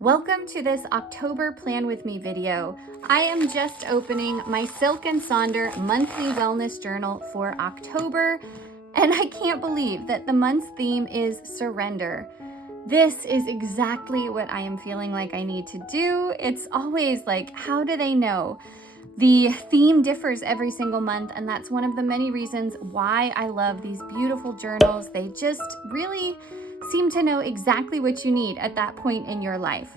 Welcome to this October Plan With Me video. I am just opening my Silk and Sonder monthly wellness journal for October, and I can't believe that the month's theme is surrender. This is exactly what I am feeling like I need to do. It's always like, how do they know? The theme differs every single month, and that's one of the many reasons why I love these beautiful journals. They just really seem to know exactly what you need at that point in your life.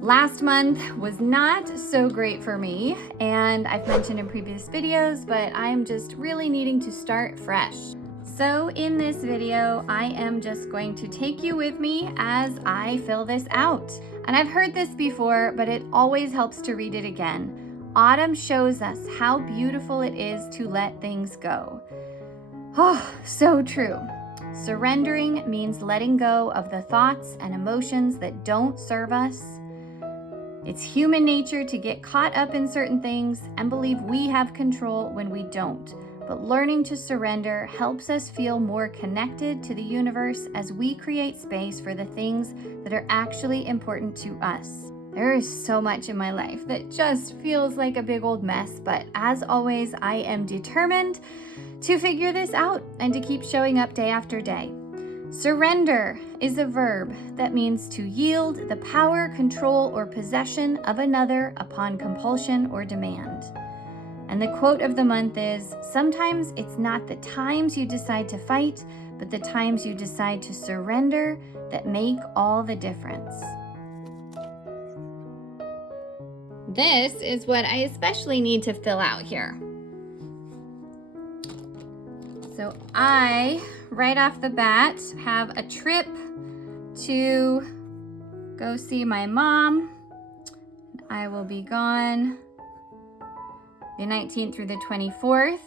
Last month was not so great for me, and I've mentioned in previous videos, but I'm just really needing to start fresh. So in this video, I am just going to take you with me as I fill this out. And I've heard this before, but it always helps to read it again. Autumn shows us how beautiful it is to let things go. Oh, so true. Surrendering means letting go of the thoughts and emotions that don't serve us. It's human nature to get caught up in certain things and believe we have control when we don't. But learning to surrender helps us feel more connected to the universe as we create space for the things that are actually important to us. There is so much in my life that just feels like a big old mess, but as always, I am determined to figure this out and to keep showing up day after day. Surrender is a verb that means to yield the power, control, or possession of another upon compulsion or demand. And the quote of the month is, sometimes it's not the times you decide to fight, but the times you decide to surrender that make all the difference. This is what I especially need to fill out here. So I, right off the bat, have a trip to go see my mom. I will be gone the 19th through the 24th.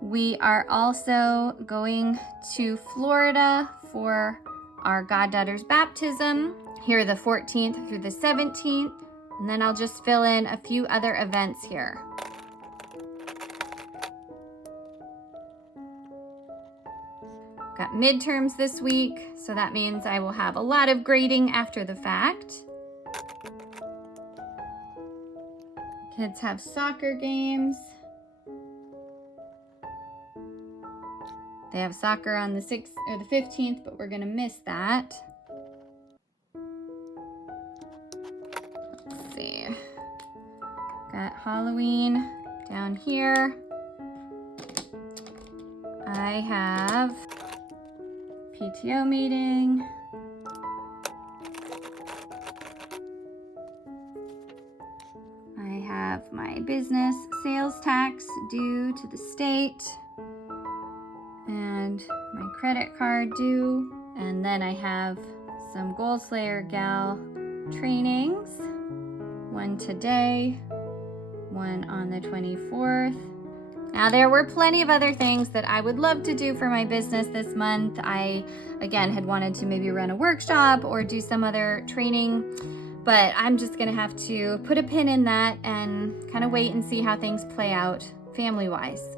We are also going to Florida for our goddaughter's baptism here the 14th through the 17th. And then I'll just fill in a few other events here. Got midterms this week, so that means I will have a lot of grading after the fact. Kids have soccer games. They have soccer on the 6th or the 15th, but we're gonna miss that. Let's see. Got Halloween down here. I have PTO meeting. I have my business sales tax due to the state and my credit card due. And then I have some Goal Slayer Gal trainings. One today, one on the 24th. Now, there were plenty of other things that I would love to do for my business this month. I, again, had wanted to maybe run a workshop or do some other training, but I'm just gonna have to put a pin in that and kind of wait and see how things play out family-wise.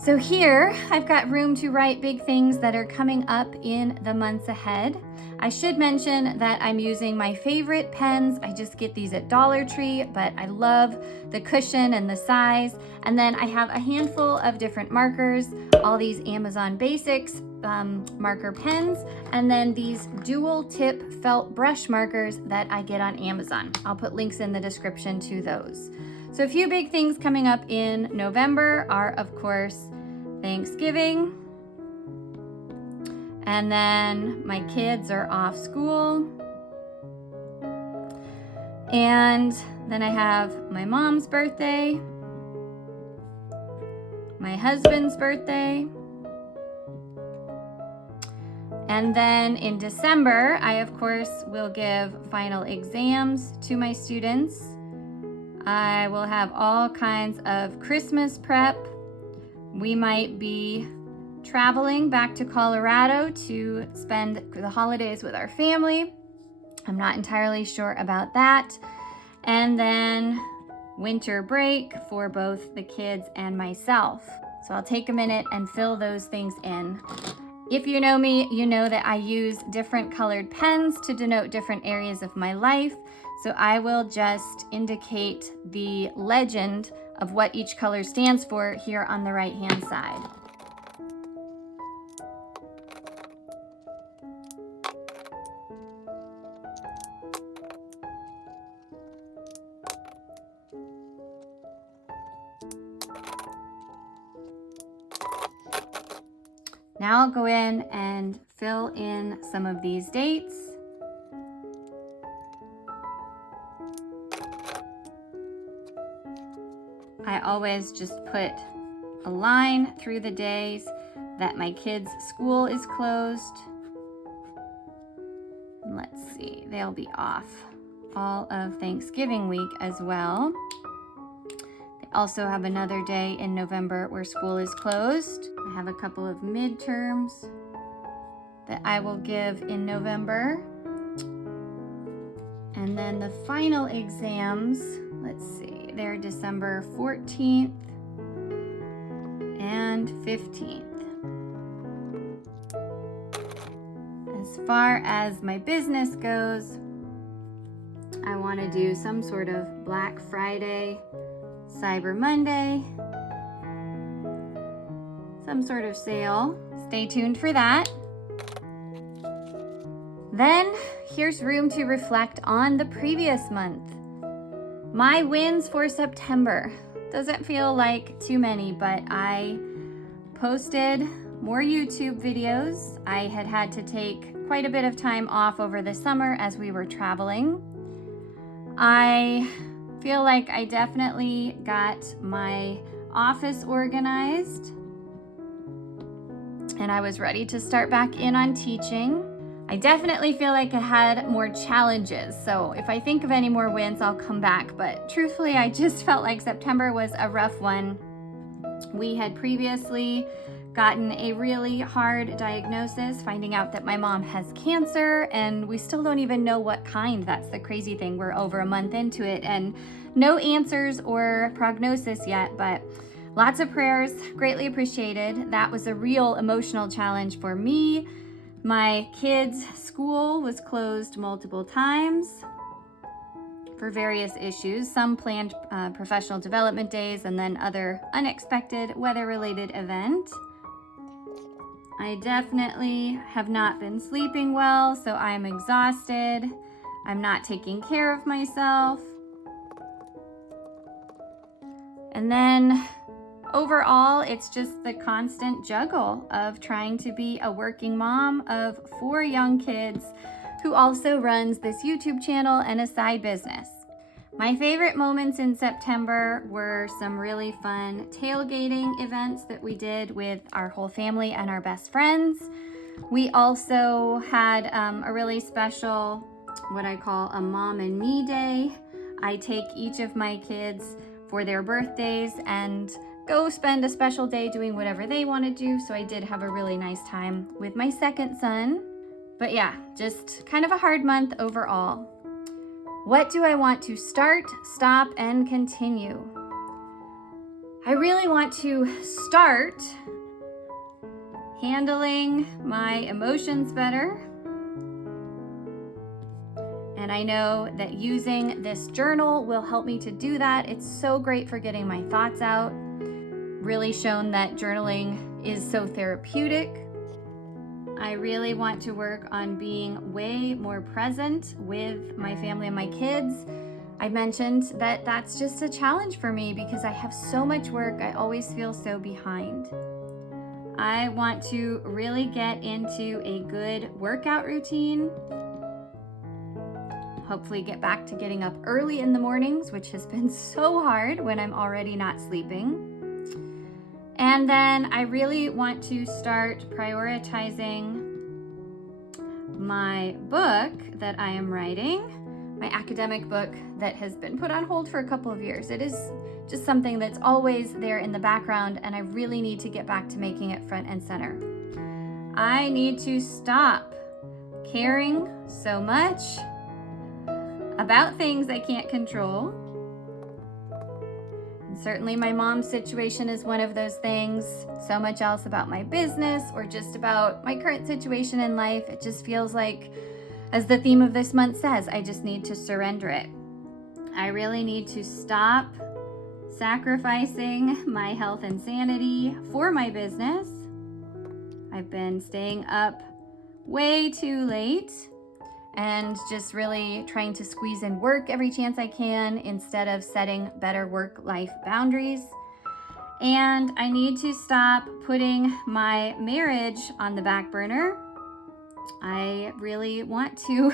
So here, I've got room to write big things that are coming up in the months ahead. I should mention that I'm using my favorite pens. I just get these at Dollar Tree, but I love the cushion and the size. And then I have a handful of different markers, all these Amazon Basics marker pens, and then these dual tip felt brush markers that I get on Amazon. I'll put links in the description to those. So a few big things coming up in November are, of course, Thanksgiving. And then my kids are off school. And then I have my mom's birthday, my husband's birthday. And then in December, I of course will give final exams to my students. I will have all kinds of Christmas prep. We might be traveling back to Colorado to spend the holidays with our family. I'm not entirely sure about that. And then winter break for both the kids and myself. So I'll take a minute and fill those things in. If you know me, you know that I use different colored pens to denote different areas of my life. So I will just indicate the legend of what each color stands for here on the right-hand side. Now I'll go in and fill in some of these dates. I always just put a line through the days that my kids' school is closed. And let's see, they'll be off all of Thanksgiving week as well. They also have another day in November where school is closed. I have a couple of midterms that I will give in November. And then the final exams, let's see, they're December 14th and 15th. As far as my business goes, I want to do some sort of Black Friday, Cyber Monday, some sort of sale. Stay tuned for that. Then here's room to reflect on the previous month. My wins for September. Doesn't feel like too many, but I posted more YouTube videos. I had to take quite a bit of time off over the summer as we were traveling. I feel like I definitely got my office organized and I was ready to start back in on teaching. I definitely feel like I had more challenges, so if I think of any more wins, I'll come back, but truthfully, I just felt like September was a rough one. We had previously gotten a really hard diagnosis, finding out that my mom has cancer, and we still don't even know what kind. That's the crazy thing. We're over a month into it, and no answers or prognosis yet, but lots of prayers, greatly appreciated. That was a real emotional challenge for me. My kids' school was closed multiple times for various issues, some planned professional development days and then other unexpected weather-related event. I definitely have not been sleeping well, so I'm exhausted. I'm not taking care of myself. And then overall, it's just the constant juggle of trying to be a working mom of 4 young kids who also runs this YouTube channel and a side business. My favorite moments in September were some really fun tailgating events that we did with our whole family and our best friends. We also had a really special, what I call a mom and me day. I take each of my kids for their birthdays and go spend a special day doing whatever they want to do. So I did have a really nice time with my second son. But yeah, just kind of a hard month overall. What do I want to start, stop, and continue? I really want to start handling my emotions better. And I know that using this journal will help me to do that. It's so great for getting my thoughts out. Really shown that journaling is so therapeutic. I really want to work on being way more present with my family and my kids. I mentioned that that's just a challenge for me because I have so much work. I always feel so behind. I want to really get into a good workout routine. Hopefully get back to getting up early in the mornings, which has been so hard when I'm already not sleeping. And then I really want to start prioritizing my book that I am writing, my academic book that has been put on hold for a couple of years. It is just something that's always there in the background, and I really need to get back to making it front and center. I need to stop caring so much about things I can't control. And certainly my mom's situation is one of those things. So much else about my business or just about my current situation in life. It just feels like, as the theme of this month says, I just need to surrender it. I really need to stop sacrificing my health and sanity for my business. I've been staying up way too late and just really trying to squeeze in work every chance I can instead of setting better work-life boundaries. And I need to stop putting my marriage on the back burner. I really want to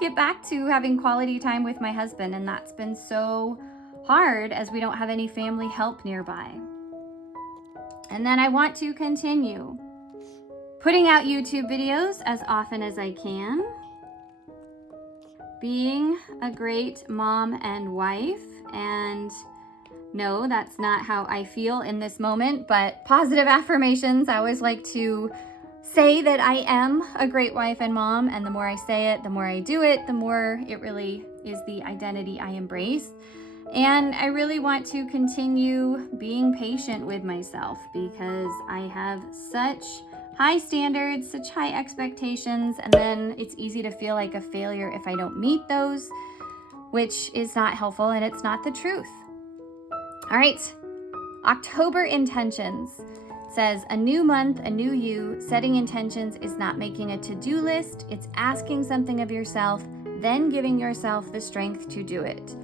get back to having quality time with my husband, and that's been so hard as we don't have any family help nearby. And then I want to continue putting out YouTube videos as often as I can, being a great mom and wife. And no, that's not how I feel in this moment, but positive affirmations. I always like to say that I am a great wife and mom, and the more I say it, the more I do it, the more it really is the identity I embrace. And I really want to continue being patient with myself because I have such high standards, such high expectations, and then it's easy to feel like a failure if I don't meet those, which is not helpful and it's not the truth. All right, October intentions says, a new month, a new you. Setting intentions is not making a to-do list. It's asking something of yourself, then giving yourself the strength to do it.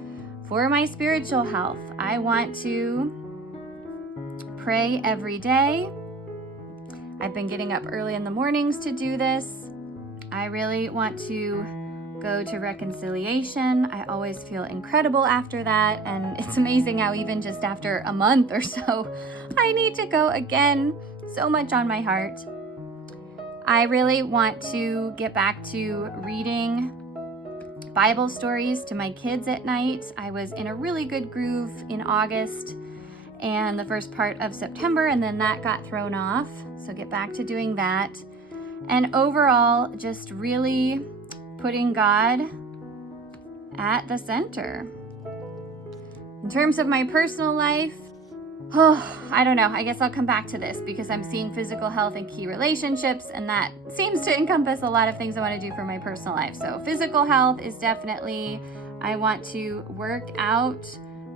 For my spiritual health, I want to pray every day. I've been getting up early in the mornings to do this. I really want to go to reconciliation. I always feel incredible after that, and it's amazing how even just after a month or so, I need to go again. So much on my heart. I really want to get back to reading Bible stories to my kids at night. I was in a really good groove in August and the first part of September, and then that got thrown off. So get back to doing that. And overall, just really putting God at the center. In terms of my personal life, I don't know. I guess I'll come back to this because I'm seeing physical health and key relationships, and that seems to encompass a lot of things I want to do for my personal life. So physical health is definitely, I want to work out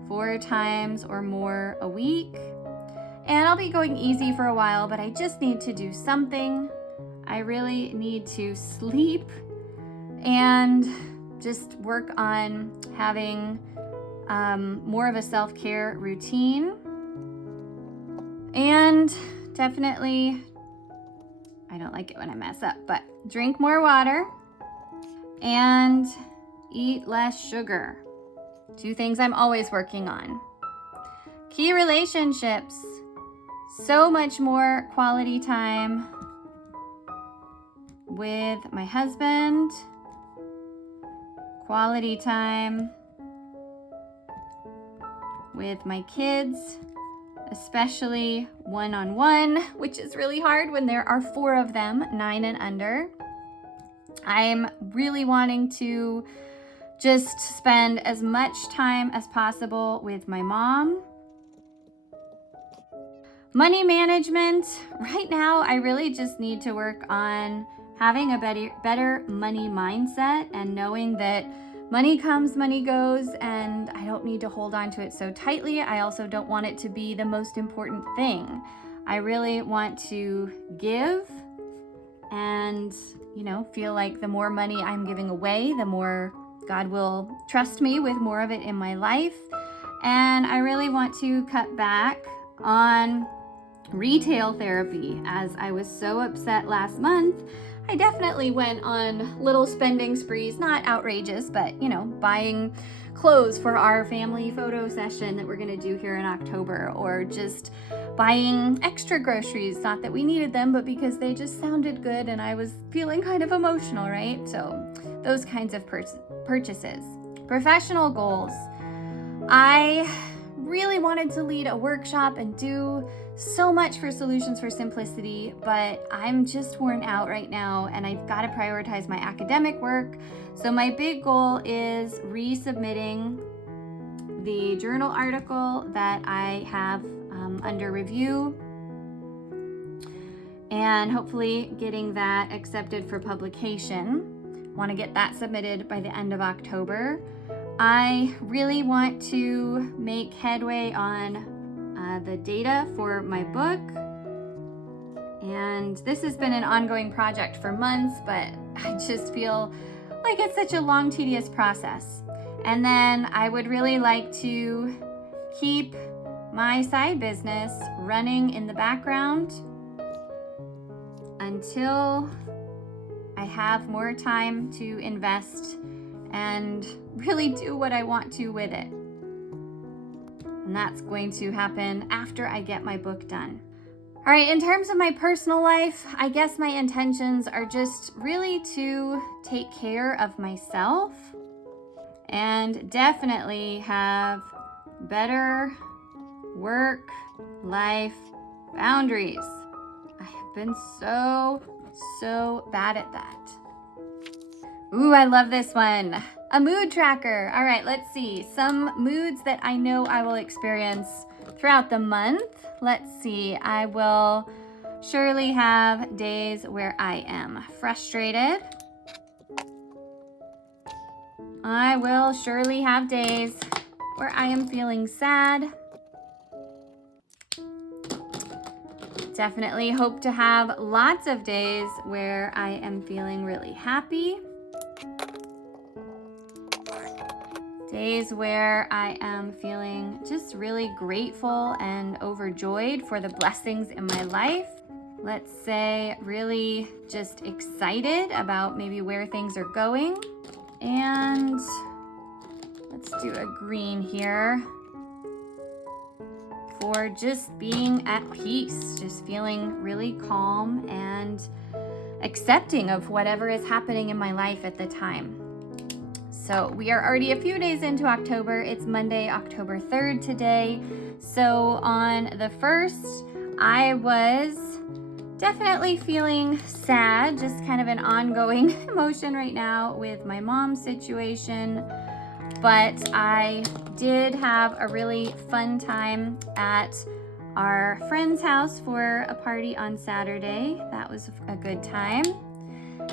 4 times or more a week. And I'll be going easy for a while, but I just need to do something. I really need to sleep and just work on having more of a self-care routine. And definitely, I don't like it when I mess up, but drink more water and eat less sugar. 2 things I'm always working on. Key relationships. So much more quality time with my husband. Quality time with my kids, especially one-on-one, which is really hard when there are 4 of them, 9 and under. I'm really wanting to just spend as much time as possible with my mom. Money management. Right now, I really just need to work on having a better money mindset and knowing that money comes, money goes, and I don't need to hold on to it so tightly. I also don't want it to be the most important thing. I really want to give and, feel like the more money I'm giving away, the more God will trust me with more of it in my life. And I really want to cut back on retail therapy. As I was so upset last month, I definitely went on little spending sprees, not outrageous, but buying clothes for our family photo session that we're going to do here in October, or just buying extra groceries, not that we needed them, but because they just sounded good and I was feeling kind of emotional, right? So those kinds of purchases. Professional goals. I really wanted to lead a workshop and do so much for Solutions for Simplicity, but I'm just worn out right now and I've got to prioritize my academic work. So my big goal is resubmitting the journal article that I have under review, and hopefully getting that accepted for publication. Want to get that submitted by the end of October. I really want to make headway on the data for my book. And this has been an ongoing project for months, but I just feel like it's such a long, tedious process. And then I would really like to keep my side business running in the background until I have more time to invest and really do what I want to with it. And that's going to happen after I get my book done. All right, in terms of my personal life, I guess my intentions are just really to take care of myself and definitely have better work-life boundaries. I have been so bad at that. Ooh, I love this one. A mood tracker. All right, let's see. Some moods that I know I will experience throughout the month. Let's see. I will surely have days where I am frustrated. I will surely have days where I am feeling sad. Definitely hope to have lots of days where I am feeling really happy. Days where I am feeling just really grateful and overjoyed for the blessings in my life. Let's say really just excited about maybe where things are going. And let's do a green here for just being at peace, just feeling really calm and accepting of whatever is happening in my life at the time. So we are already a few days into October. It's Monday, October 3rd today. So on the 1st, I was definitely feeling sad, just kind of an ongoing emotion right now with my mom's situation. But I did have a really fun time at our friend's house for a party on Saturday. That was a good time.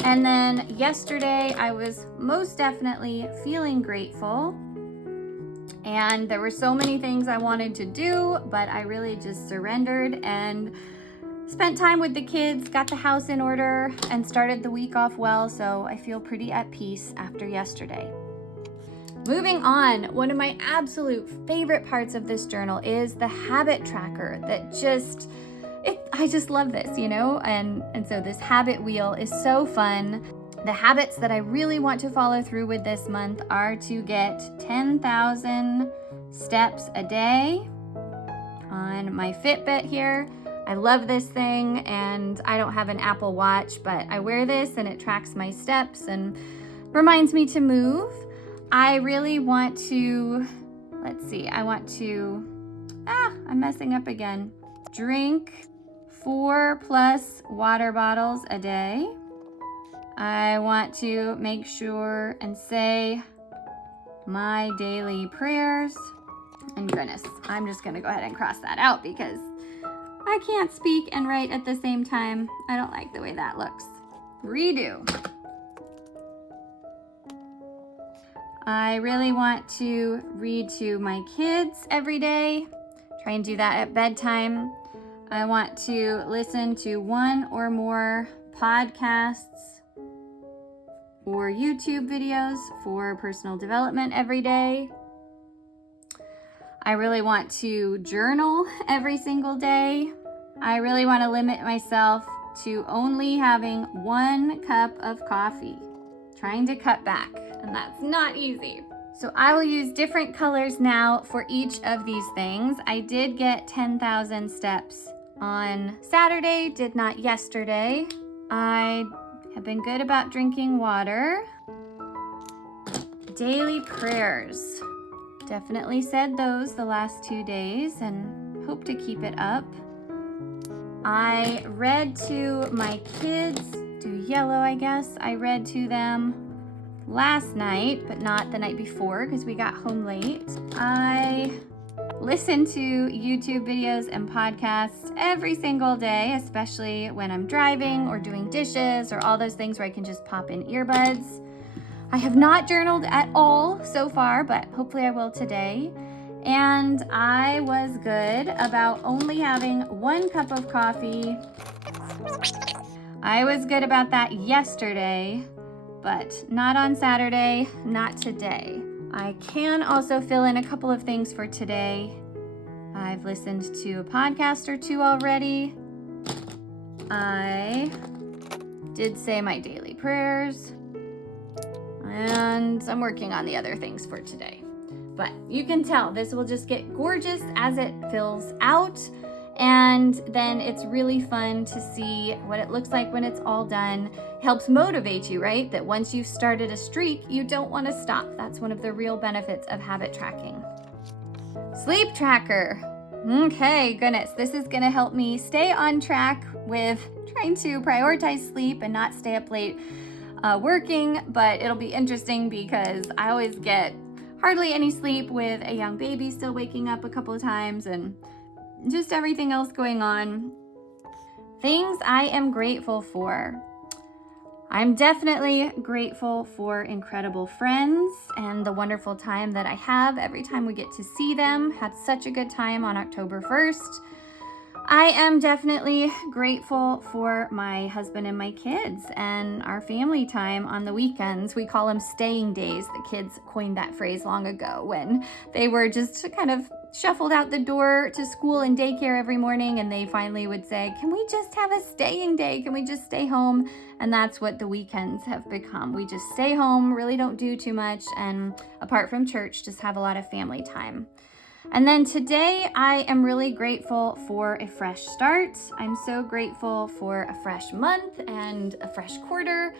And then yesterday, I was most definitely feeling grateful. And there were so many things I wanted to do, but I really just surrendered and spent time with the kids, got the house in order, and started the week off well. So I feel pretty at peace after yesterday. Moving on, one of my absolute favorite parts of this journal is the habit tracker that I just love this, you know? And so this habit wheel is so fun. The habits that I really want to follow through with this month are to get 10,000 steps a day on my Fitbit here. I love this thing, and I don't have an Apple Watch, but I wear this and it tracks my steps and reminds me to move. I really want to, I'm messing up again. Drink 4+ water bottles a day. I want to make sure and say my daily prayers. And goodness, I'm just gonna go ahead and cross that out because I can't speak and write at the same time. I don't like the way that looks. Redo. I really want to read to my kids every day. Try and do that at bedtime. I want to listen to one or more podcasts or YouTube videos for personal development every day. I really want to journal every single day. I really want to limit myself to only having 1 cup of coffee. Trying to cut back, and that's not easy. So I will use different colors now for each of these things. I did get 10,000 steps on Saturday, did not yesterday. I have been good about drinking water. Daily prayers. Definitely said those the last 2 days and hope to keep it up. I read to my kids, do yellow I guess. I read to them last night, but not the night before because we got home late. I listen to YouTube videos and podcasts every single day, especially when I'm driving or doing dishes or all those things where I can just pop in earbuds. I have not journaled at all so far, but hopefully I will today. And I was good about only having 1 cup of coffee. I was good about that yesterday, but not on Saturday, not today. I can also fill in a couple of things for today. I've listened to a podcast or 2 already. I did say my daily prayers, and I'm working on the other things for today. But you can tell this will just get gorgeous as it fills out, and then it's really fun to see what it looks like when it's all done. It helps motivate you, right? That once you've started a streak, you don't want to stop. That's one of the real benefits of habit tracking. Sleep tracker. Okay, goodness, this is gonna help me stay on track with trying to prioritize sleep and not stay up late working, but it'll be interesting because I always get hardly any sleep with a young baby still waking up a couple of times and just everything else going on. Things I am grateful for. I'm definitely grateful for incredible friends and the wonderful time that I have every time we get to see them. Had such a good time on October 1st. I am definitely grateful for my husband and my kids and our family time on the weekends. We call them staying days. The kids coined that phrase long ago when they were just kind of shuffled out the door to school and daycare every morning, and they finally would say, can we just have a staying day? Can we just stay home? And that's what the weekends have become. We just stay home, really don't do too much, and apart from church, just have a lot of family time. And then today, I am really grateful for a fresh start. I'm so grateful for a fresh month and a fresh quarter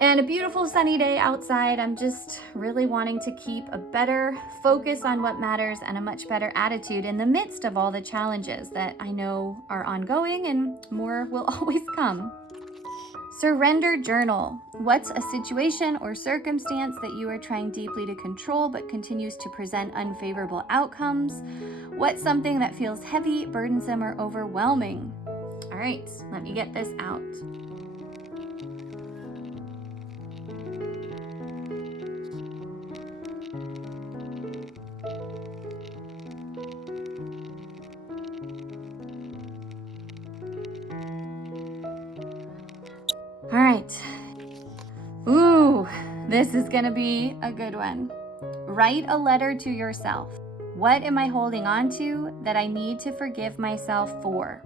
and a beautiful sunny day outside. I'm just really wanting to keep a better focus on what matters and a much better attitude in the midst of all the challenges that I know are ongoing, and more will always come. Surrender journal. What's a situation or circumstance that you are trying deeply to control but continues to present unfavorable outcomes? What's something that feels heavy, burdensome, or overwhelming? All right, let me get this out. All right. Ooh, this is gonna be a good one. Write a letter to yourself. What am I holding on to that I need to forgive myself for?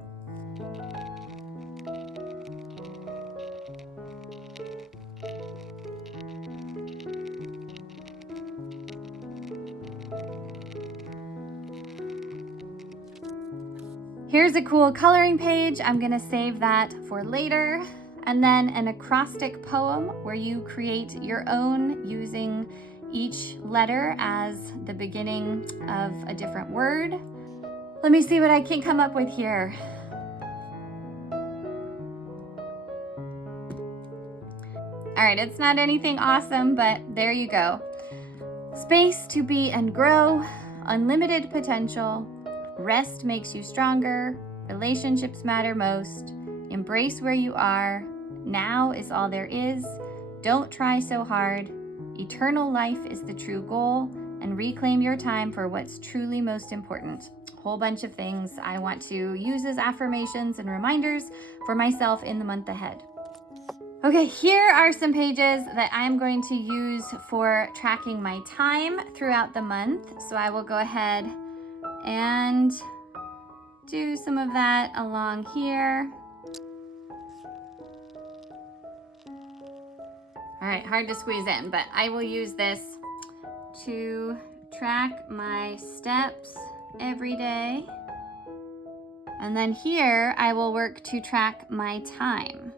Here's a cool coloring page. I'm gonna save that for later. And then an acrostic poem where you create your own using each letter as the beginning of a different word. Let me see what I can come up with here. All right, it's not anything awesome, but there you go. Space to be and grow, unlimited potential, rest makes you stronger, relationships matter most, embrace where you are, now is all there is, don't try so hard, eternal life is the true goal, and reclaim your time for what's truly most important. A whole bunch of things I want to use as affirmations and reminders for myself in the month ahead. Okay, here are some pages that I'm going to use for tracking my time throughout the month. So I will go ahead and do some of that along here. All right, hard to squeeze in, but I will use this to track my steps every day. And then here I will work to track my time.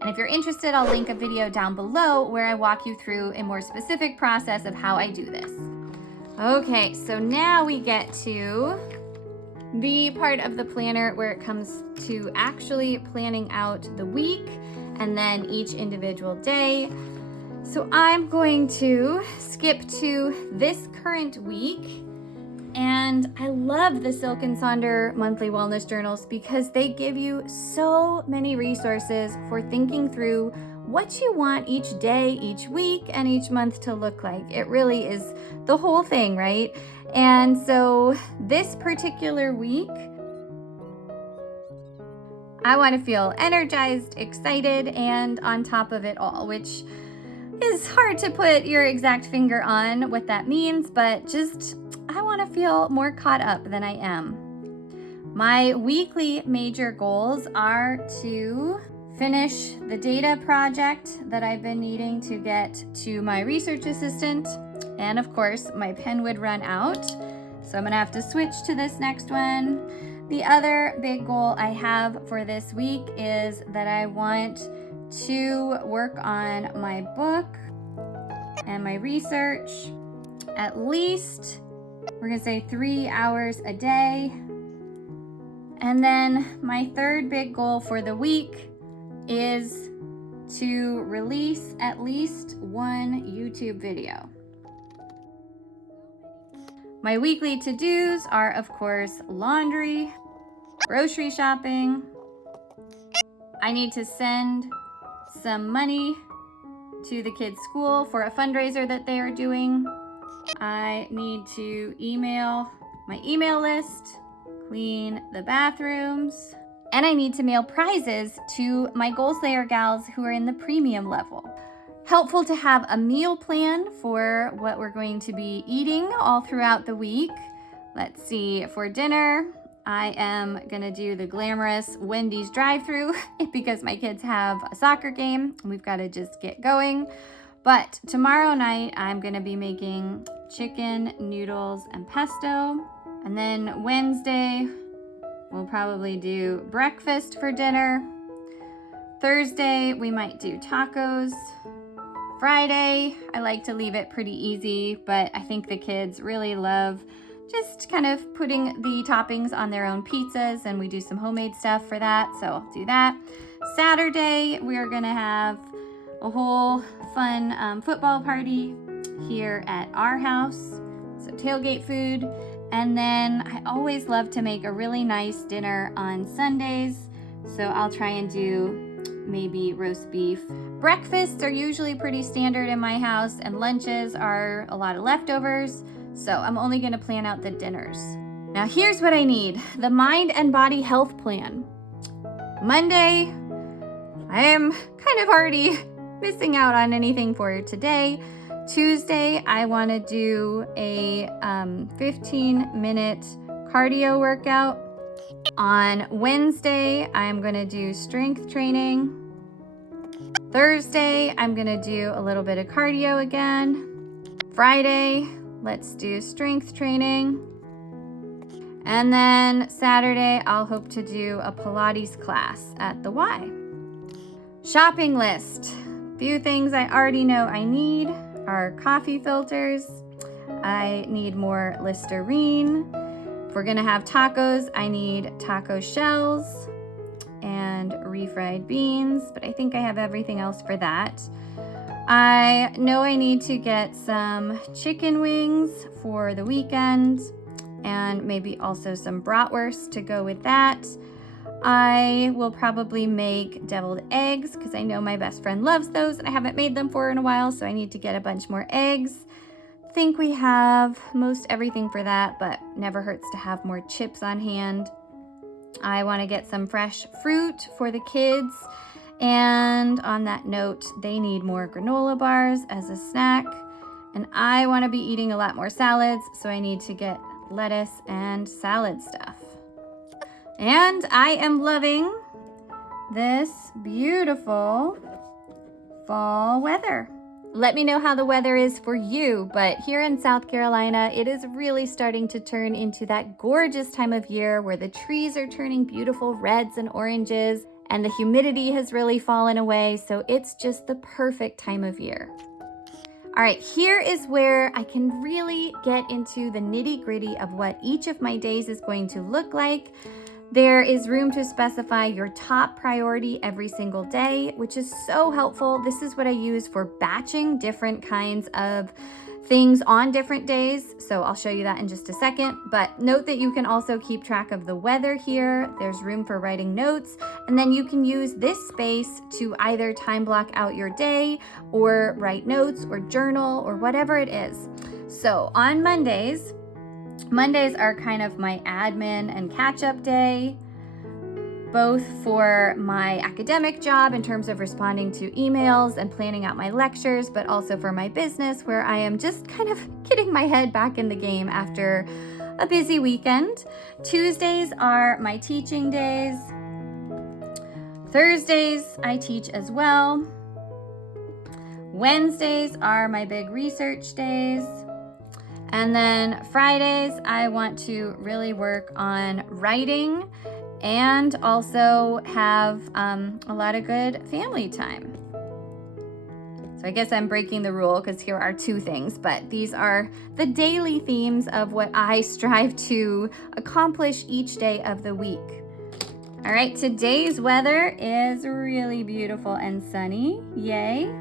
And if you're interested, I'll link a video down below where I walk you through a more specific process of how I do this. Okay, so now we get to the part of the planner where it comes to actually planning out the week and then each individual day. So I'm going to skip to this current week. And I love the Silk and Sonder monthly wellness journals because they give you so many resources for thinking through what you want each day, each week, and each month to look like. It really is the whole thing, right? And so this particular week, I want to feel energized, excited, and on top of it all, which is hard to put your exact finger on what that means, but just I want to feel more caught up than I am. My weekly major goals are to finish the data project that I've been needing to get to my research assistant, and of course my pen would run out, so I'm gonna have to switch to this next one. The other big goal I have for this week is that I want to work on my book and my research at least, we're gonna say 3 hours a day. And then my third big goal for the week is to release at least one YouTube video. My weekly to-dos are, of course, laundry, grocery shopping. I need to send some money to the kids' school for a fundraiser that they are doing. I need to email my email list, clean the bathrooms, and I need to mail prizes to my Goal Slayer gals who are in the premium level. Helpful to have a meal plan for what we're going to be eating all throughout the week. Let's see, for dinner, I am gonna do the glamorous Wendy's drive-thru because my kids have a soccer game and we've gotta just get going. But tomorrow night, I'm gonna be making chicken, noodles, and pesto. And then Wednesday, we'll probably do breakfast for dinner. Thursday, we might do tacos. Friday, I like to leave it pretty easy, but I think the kids really love just kind of putting the toppings on their own pizzas, and we do some homemade stuff for that, so I'll do that. Saturday, we're gonna have a whole fun football party here at our house, so tailgate food. And then I always love to make a really nice dinner on Sundays, so I'll try and do maybe roast beef. Breakfasts are usually pretty standard in my house, and lunches are a lot of leftovers, so I'm only gonna plan out the dinners. Now here's what I need, the mind and body health plan. Monday, I am kind of already missing out on anything for today. Tuesday, I want to do a 15-minute cardio workout. On Wednesday, I'm going to do strength training. Thursday, I'm going to do a little bit of cardio again. Friday, let's do strength training. And then Saturday, I'll hope to do a Pilates class at the Y. Shopping list. Few things I already know I need are coffee filters. I need more Listerine. If we're gonna have tacos, I need taco shells and refried beans, but I think I have everything else for that. I know I need to get some chicken wings for the weekend and maybe also some bratwurst to go with that. I will probably make deviled eggs because I know my best friend loves those and I haven't made them for her in a while, so I need to get a bunch more eggs. I think we have most everything for that, but never hurts to have more chips on hand. I want to get some fresh fruit for the kids, and on that note, they need more granola bars as a snack, and I want to be eating a lot more salads, so I need to get lettuce and salad stuff. And I am loving this beautiful fall weather. Let me know how the weather is for you, but here in South Carolina, it is really starting to turn into that gorgeous time of year where the trees are turning beautiful reds and oranges, and the humidity has really fallen away, so it's just the perfect time of year. All right, here is where I can really get into the nitty-gritty of what each of my days is going to look like. There is room to specify your top priority every single day, which is so helpful. This is what I use for batching different kinds of things on different days. So I'll show you that in just a second, but note that you can also keep track of the weather here. There's room for writing notes, and then you can use this space to either time block out your day or write notes or journal or whatever it is. So on Mondays are kind of my admin and catch-up day, both for my academic job in terms of responding to emails and planning out my lectures, but also for my business where I am just kind of getting my head back in the game after a busy weekend. Tuesdays are my teaching days. Thursdays I teach as well. Wednesdays are my big research days. And then Fridays, I want to really work on writing and also have a lot of good family time. So I guess I'm breaking the rule because here are two things, but these are the daily themes of what I strive to accomplish each day of the week. All right, today's weather is really beautiful and sunny, yay.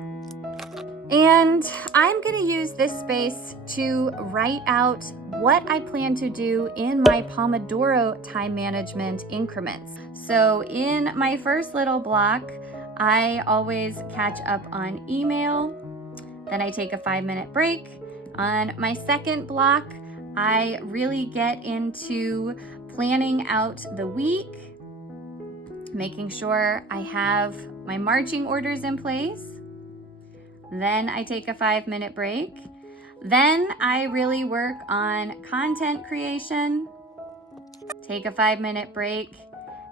And I'm gonna use this space to write out what I plan to do in my Pomodoro time management increments. So in my first little block, I always catch up on email, then I take a 5-minute break. On my second block, I really get into planning out the week, making sure I have my marching orders in place. Then I take a 5-minute break. Then I really work on content creation, take a 5-minute break,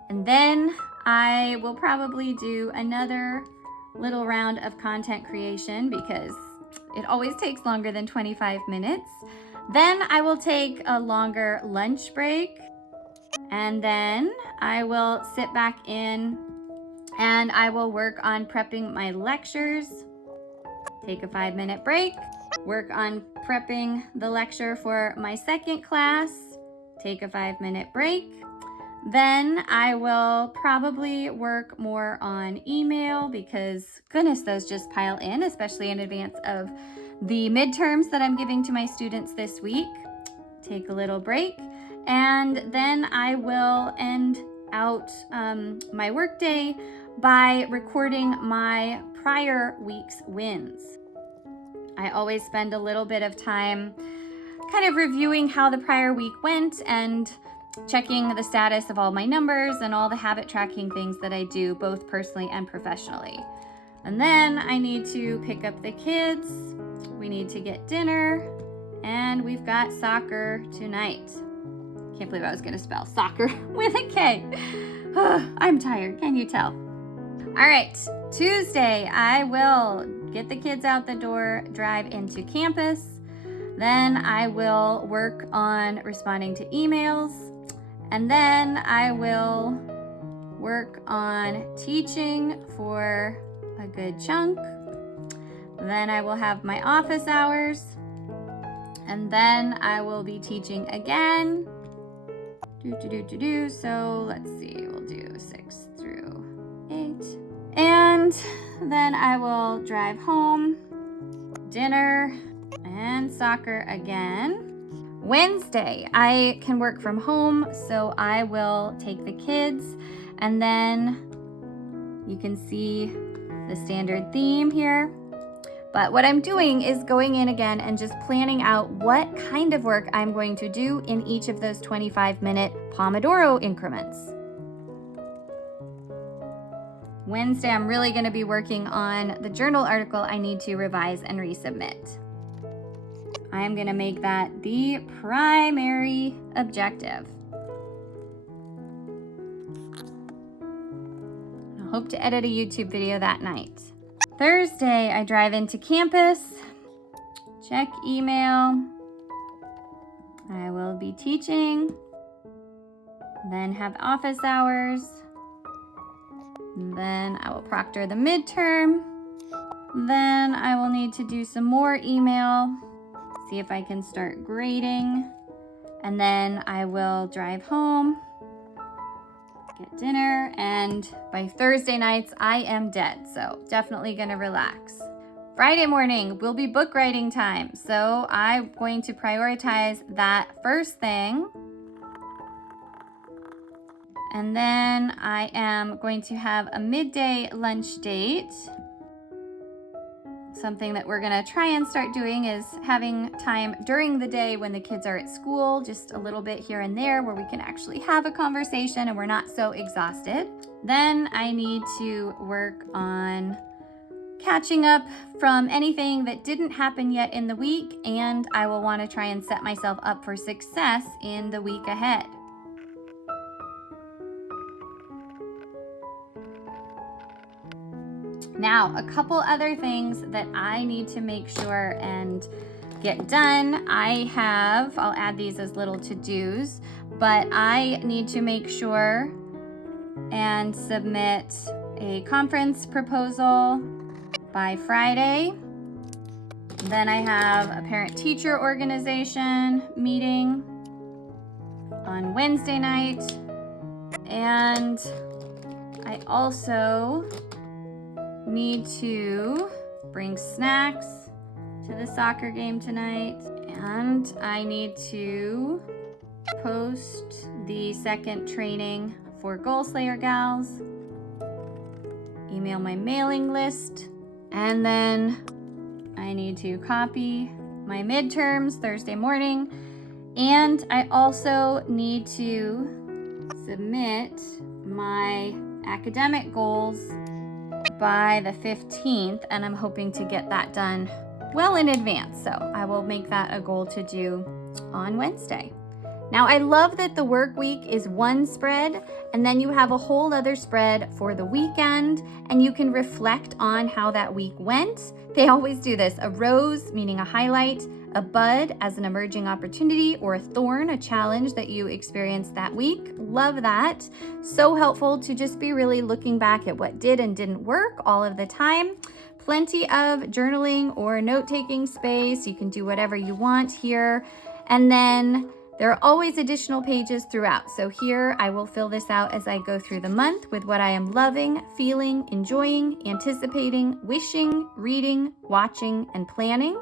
and then I will probably do another little round of content creation because it always takes longer than 25 minutes. Then I will take a longer lunch break, and then I will sit back in and I will work on prepping my lectures. Take a 5-minute break, work on prepping the lecture for my second class, take a 5-minute break. Then I will probably work more on email because goodness, those just pile in, especially in advance of the midterms that I'm giving to my students this week. Take a little break, and then I will end out my workday by recording my prior week's wins. I always spend a little bit of time kind of reviewing how the prior week went and checking the status of all my numbers and all the habit tracking things that I do both personally and professionally. And then I need to pick up the kids, we need to get dinner, and we've got soccer tonight. Can't believe I was gonna spell soccer with a K. I'm tired, can you tell? All right, Tuesday, I will get the kids out the door, drive into campus. Then I will work on responding to emails. And then I will work on teaching for a good chunk. Then I will have my office hours. And then I will be teaching again. So let's see, we'll do 6 through 8. And then I will drive home, dinner, and soccer again. Wednesday, I can work from home, so I will take the kids, and then you can see the standard theme here. But what I'm doing is going in again and just planning out what kind of work I'm going to do in each of those 25-minute Pomodoro increments. Wednesday, I'm really going to be working on the journal article I need to revise and resubmit. I'm going to make that the primary objective. I hope to edit a YouTube video that night. Thursday, I drive into campus, check email. I will be teaching, then have office hours. Then I will proctor the midterm. Then I will need to do some more email, see if I can start grading. And then I will drive home, get dinner, and by Thursday nights, I am dead. So definitely gonna relax. Friday morning will be book writing time. So I'm going to prioritize that first thing. And then I am going to have a midday lunch date. Something that we're gonna try and start doing is having time during the day when the kids are at school, just a little bit here and there where we can actually have a conversation and we're not so exhausted. Then I need to work on catching up from anything that didn't happen yet in the week, and I will want to try and set myself up for success in the week ahead. Now, a couple other things that I need to make sure and get done. I'll add these as little to-dos, but I need to make sure and submit a conference proposal by Friday. Then I have a parent-teacher organization meeting on Wednesday night. And I also need to bring snacks to the soccer game tonight. And I need to post the second training for Goal Slayer Gals, email my mailing list, and then I need to copy my midterms Thursday morning. And I also need to submit my academic goals by the 15th, and I'm hoping to get that done well in advance. So I will make that a goal to do on Wednesday. Now, I love that the work week is one spread, and then you have a whole other spread for the weekend, and you can reflect on how that week went. They always do this: a rose, meaning a highlight, a bud as an emerging opportunity, or a thorn, a challenge that you experienced that week. Love that. So helpful to just be really looking back at what did and didn't work all of the time. Plenty of journaling or note-taking space. You can do whatever you want here. And then there are always additional pages throughout. So here I will fill this out as I go through the month with what I am loving, feeling, enjoying, anticipating, wishing, reading, watching, and planning.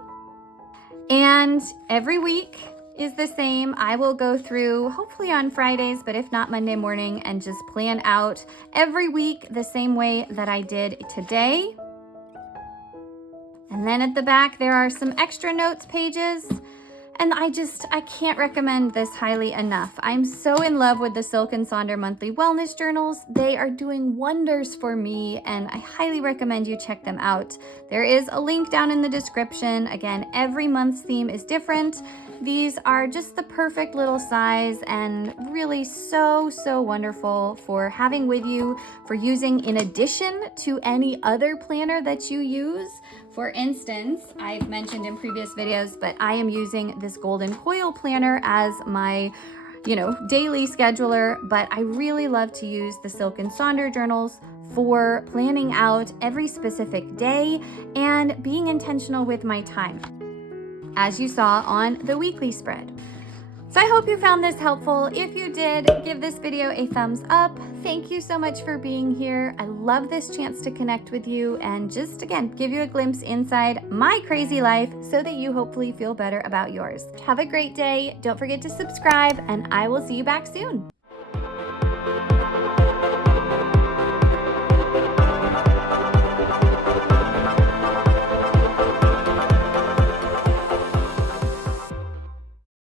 And every week is the same. I will go through, hopefully on Fridays, but if not Monday morning, and just plan out every week the same way that I did today. And then at the back, there are some extra notes pages. And I can't recommend this highly enough. I'm so in love with the Silk and Sonder monthly wellness journals. They are doing wonders for me, and I highly recommend you check them out. There is a link down in the description. Again, every month's theme is different. These are just the perfect little size and really so wonderful for having with you, for using in addition to any other planner that you use. For instance, I've mentioned in previous videos, but I am using this golden coil planner as my daily scheduler, but I really love to use the Silk and Sonder journals for planning out every specific day and being intentional with my time, as you saw on the weekly spread. So I hope you found this helpful. If you did, give this video a thumbs up. Thank you so much for being here. I love this chance to connect with you and just, again, give you a glimpse inside my crazy life so that you hopefully feel better about yours. Have a great day. Don't forget to subscribe, and I will see you back soon.